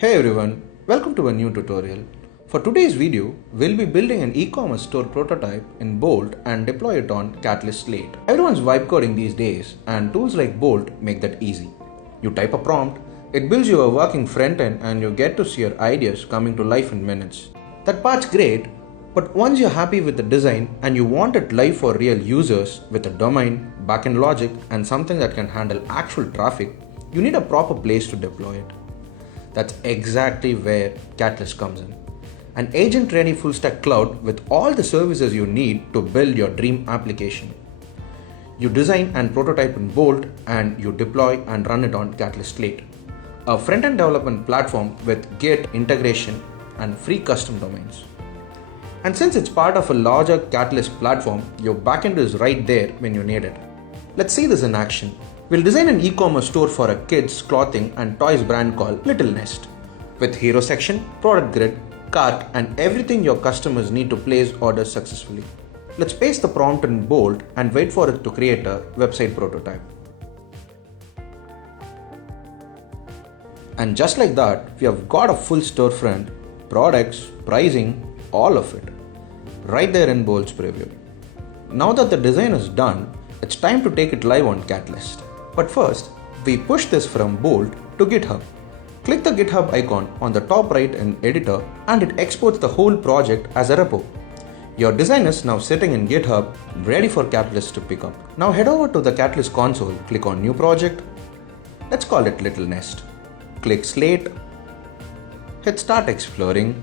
Hey everyone, welcome to a new tutorial. For today's video, we'll be building an e-commerce store prototype in Bolt and deploy it on Catalyst Slate. Everyone's vibe coding these days and tools like Bolt make that easy. You type a prompt, it builds you a working front end and you get to see your ideas coming to life in minutes. That part's great, but once you're happy with the design and you want it live for real users with a domain, backend logic and something that can handle actual traffic, you need a proper place to deploy it. That's exactly where Catalyst comes in. An agent-ready full-stack cloud with all the services you need to build your dream application. You design and prototype in Bolt and you deploy and run it on Catalyst Slate, a front-end development platform with Git integration and free custom domains. And since it's part of a larger Catalyst platform, your backend is right there when you need it. Let's see this in action. We'll design an e-commerce store for a kids' clothing and toys brand called Little Nest, with hero section, product grid, cart, and everything your customers need to place orders successfully. Let's paste the prompt in Bolt and wait for it to create a website prototype. And just like that, we have got a full storefront, products, pricing, all of it, right there in Bolt's preview. Now that the design is done, it's time to take it live on Catalyst. But first, we push this from Bolt to GitHub. Click the GitHub icon on the top right in Editor and it exports the whole project as a repo. Your design is now sitting in GitHub, ready for Catalyst to pick up. Now head over to the Catalyst console, click on New Project. Let's call it Little Nest. Click Slate. Hit Start Exploring.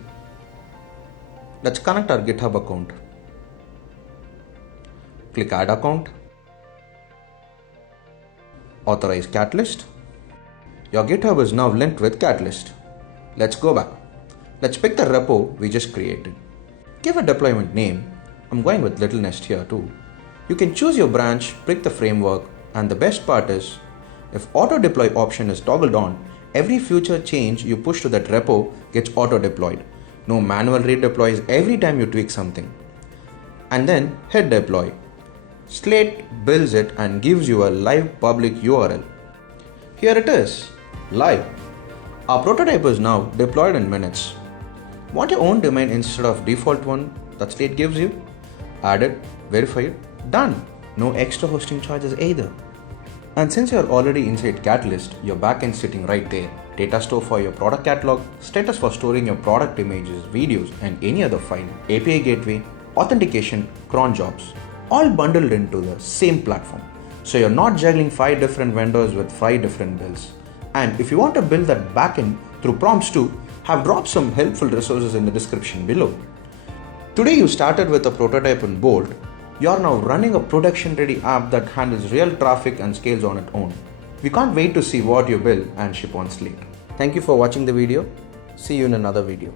Let's connect our GitHub account. Click Add Account. Authorize Catalyst. Your GitHub is now linked with Catalyst. Let's go back. Let's pick the repo we just created. Give a deployment name. I'm going with Little Nest here too. You can choose your branch, pick the framework, and the best part is, if auto deploy option is toggled on, every future change you push to that repo gets auto deployed. No manual redeploys every time you tweak something. And then hit deploy. Slate builds it and gives you a live public URL. Here it is, live. Our prototype is now deployed in minutes. Want your own domain instead of default one that Slate gives you? Add it, verify it, done. No extra hosting charges either. And since you're already inside Catalyst, your backend is sitting right there. Data store for your product catalog, status for storing your product images, videos, and any other file, API gateway, authentication, cron jobs, all bundled into the same platform. So you're not juggling 5 different vendors with 5 different bills. And if you want to build that backend through prompts too, have dropped some helpful resources in the description below. Today you started with a prototype in Bolt. You're now running a production-ready app that handles real traffic and scales on its own. We can't wait to see what you build and ship on Slate. Thank you for watching the video. See you in another video.